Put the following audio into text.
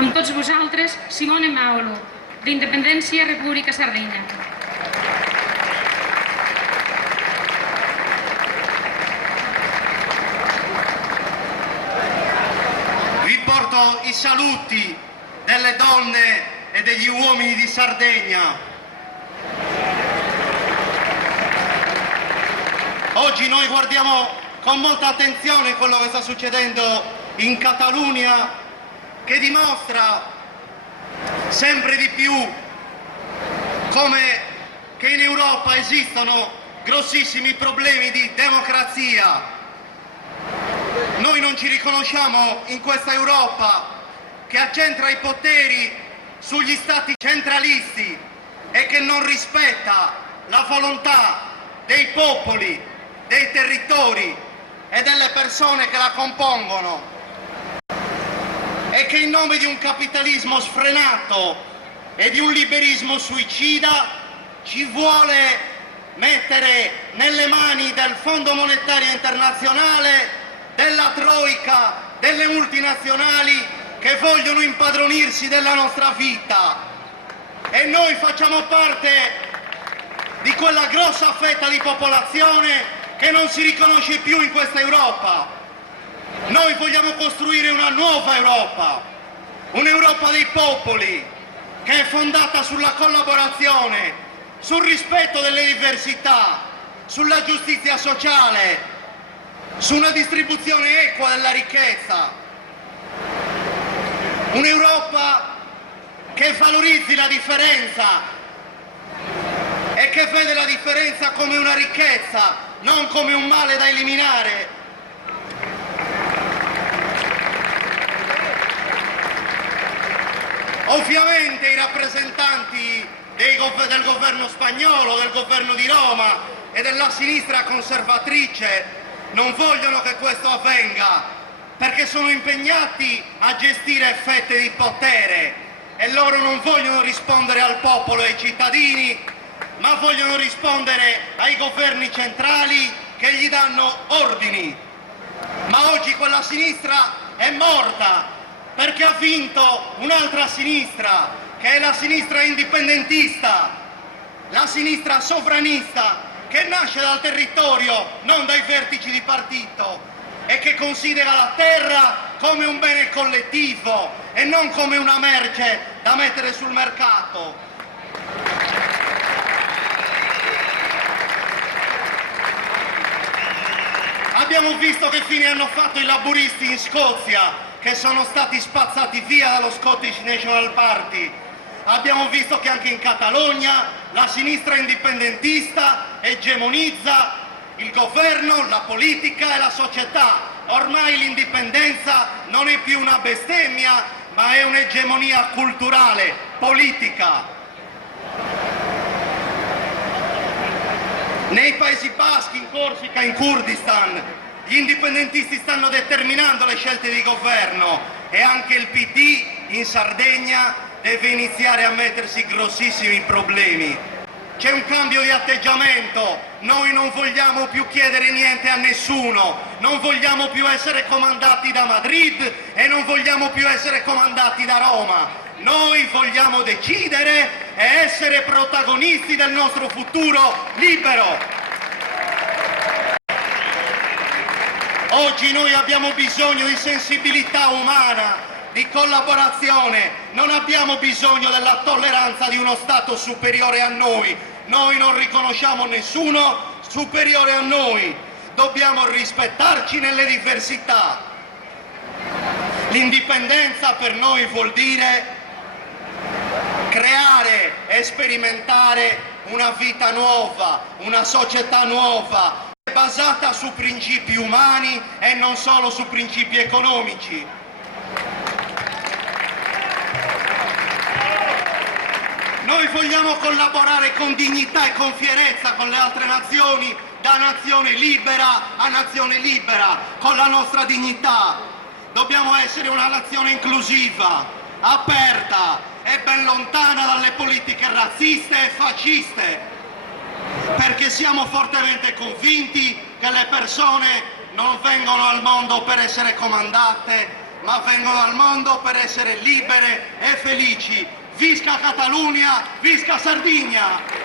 Amb tots vosaltres, Simone Maolo, d'Independència República Sardegna. Vi porto i saluti delle donne e degli uomini di Sardegna. Oggi noi guardiamo con molta attenzione quello che sta succedendo in Catalunya, che dimostra sempre di più come che in Europa esistono grossissimi problemi di democrazia. Noi non ci riconosciamo in questa Europa che accentra i poteri sugli stati centralisti e che non rispetta la volontà dei popoli, dei territori e delle persone che la compongono, e che in nome di un capitalismo sfrenato e di un liberismo suicida ci vuole mettere nelle mani del Fondo Monetario Internazionale, della Troika, delle multinazionali che vogliono impadronirsi della nostra vita. E noi facciamo parte di quella grossa fetta di popolazione che non si riconosce più in questa Europa. Noi vogliamo costruire una nuova Europa, un'Europa dei popoli, che è fondata sulla collaborazione, sul rispetto delle diversità, sulla giustizia sociale, su una distribuzione equa della ricchezza. Un'Europa che valorizzi la differenza e che vede la differenza come una ricchezza, non come un male da eliminare. Ovviamente i rappresentanti del governo spagnolo, del governo di Roma e della sinistra conservatrice non vogliono che questo avvenga, perché sono impegnati a gestire fette di potere e loro non vogliono rispondere al popolo e ai cittadini, ma vogliono rispondere ai governi centrali che gli danno ordini. Ma oggi quella sinistra è morta, perché ha vinto un'altra sinistra, che è la sinistra indipendentista, la sinistra sovranista, che nasce dal territorio, non dai vertici di partito, e che considera la terra come un bene collettivo e non come una merce da mettere sul mercato. Abbiamo visto che fine hanno fatto i laburisti in Scozia, che sono stati spazzati via dallo Scottish National Party. Abbiamo visto che anche in Catalogna la sinistra indipendentista egemonizza il governo, la politica e la società. Ormai l'indipendenza non è più una bestemmia, ma è un'egemonia culturale, politica. Nei Paesi Baschi, in Corsica, in Kurdistan, gli indipendentisti stanno determinando le scelte di governo e anche il PD in Sardegna deve iniziare a mettersi grossissimi problemi. C'è un cambio di atteggiamento, noi non vogliamo più chiedere niente a nessuno, non vogliamo più essere comandati da Madrid e non vogliamo più essere comandati da Roma. Noi vogliamo decidere e essere protagonisti del nostro futuro libero. Oggi noi abbiamo bisogno di sensibilità umana, di collaborazione, non abbiamo bisogno della tolleranza di uno Stato superiore a noi. Noi non riconosciamo nessuno superiore a noi, dobbiamo rispettarci nelle diversità. L'indipendenza per noi vuol dire creare e sperimentare una vita nuova, una società nuova, basata su principi umani e non solo su principi economici. Noi vogliamo collaborare con dignità e con fierezza con le altre nazioni, da nazione libera a nazione libera, con la nostra dignità. Dobbiamo essere una nazione inclusiva, aperta e ben lontana dalle politiche razziste e fasciste, perché siamo fortemente convinti che le persone non vengono al mondo per essere comandate, ma vengono al mondo per essere libere e felici. Visca Catalunya, visca Sardegna!